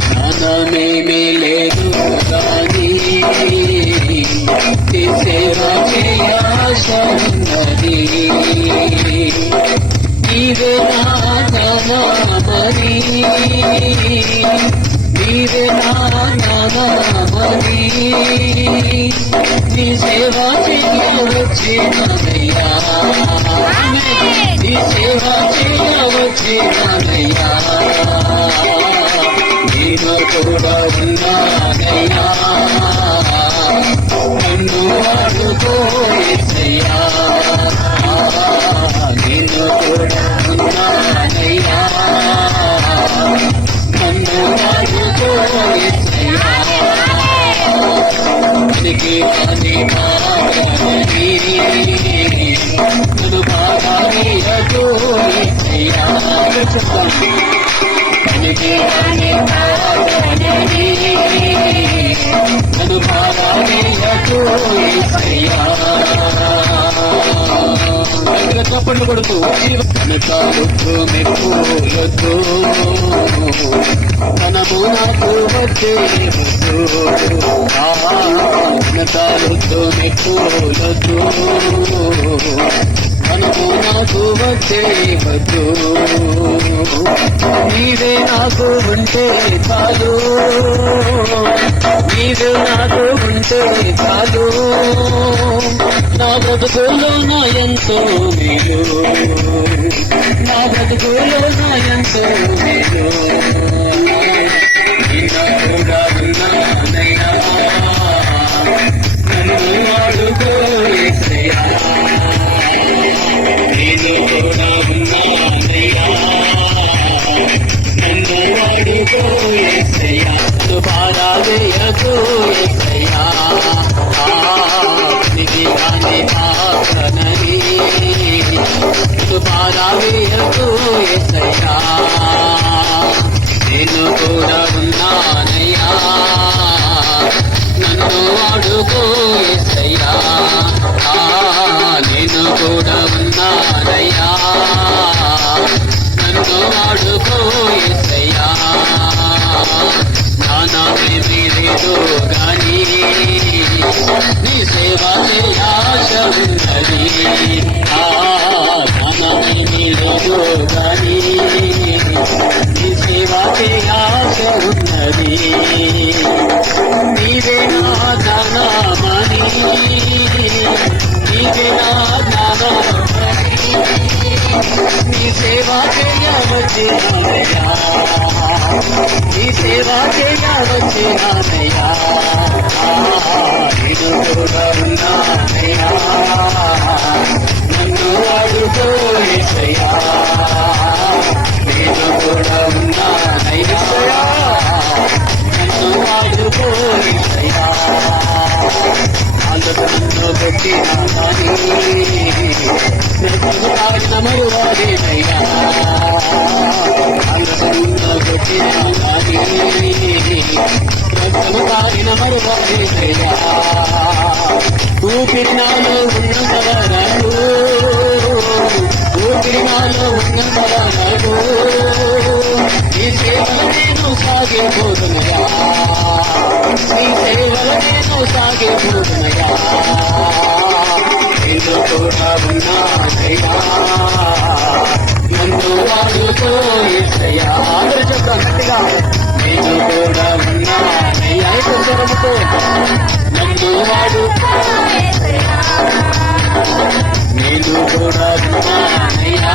జ్ఞానమేమీ లేదు కానీ సేవ చేయాల్సినది. నీవే నా నామరి, నీవే నా నామరి, నీ సేవ చేయవచ్చినయ్యా, నీ సేవ చేయవచ్చినయ్యా. నేను కూడా ఉన్నానయ్యా, నన్ను వాడుకో యేసయ్యా. నేను కూడా ఉన్నానయ్యా, నన్ను వాడుకో యేసయ్యా. అని నన్ను బాగానీయకు యేసయ్యా. నన్ను బాగానీయకు యేసయ్యా. చప్పట్లు కొడుతూ వెనకాలొద్దు మెప్పులొద్దు, మనము నాకు వచ్చే వెనకాలొద్దు మెప్పులొద్దు, మనము నాకు వచ్చే వద్దు. నీవే నాకు ఉంటే చాలు, నీవే నాకు ఉంటే చాలు. నా బ్రతుకులో నా ఎంతో మేలు, నా బ్రతుకులో నా ఎంతో మేలు. నిన్న కూడా ఉన్నానయ్యా, నన్ను వాడుకో యేసయ్యా. నేను కూడా ఉన్నానయ్యా, నన్ను వాడుకో యేసయ్యా. నన్ను పారావేయకు యేసయ్యా, పారావేయకు యేసయ్యా. నేను కూడా ఉన్నానయ్యా, నన్ను వాడుకో యేసయ్యా. నేను కూడా ఉన్నానయ్యా, నన్ను వాడుకో యేసయ్యా. జ్ఞానమేమీ లేదు గాని నీ సేవ చేయాశ ఉన్నది. జ్ఞానమేమీ లేదు గాని నీ సేవ చేయాశ ఉన్నది. నీవే నా జ్ఞానమని, నీవే నా జ్ఞానమని, నీ సేవ చేయవచ్చినయ్యా, నీ సేవ చేయవచ్చినయ్యా. నేను కూడా ఉన్నానయ్యా, నన్ను వాడుకో యేసయ్యా. నేను కూడా ఉన్నానయ్యా, నన్ను వాడుకో యేసయ్యా. నన్ను పెట్టిన కానీ తాగిన మరువాదేనయ్యా, నన్ను పెట్టిన కానీ తాగిన మరువాదేనయ్యా. ఊపిరి నాలో ఉన్నంత వరకు, ఊపిరి నాలో ఉన్నంత వరకు ఈ సేవలు నేను సాగిపోతున్నయా, ఈ సేవలు నేను సాగిపోతున్నయా. నేను కూడా ఉన్నానయ్యా, నన్ను వాడుకో యేసయ్యా. అందరూ చెప్తాం గట్టిగా. నేను కూడా ఉన్నానయ్యా, స్వరముతో నన్ను వాడుకో. నేను కూడా ఉన్నానయ్యా,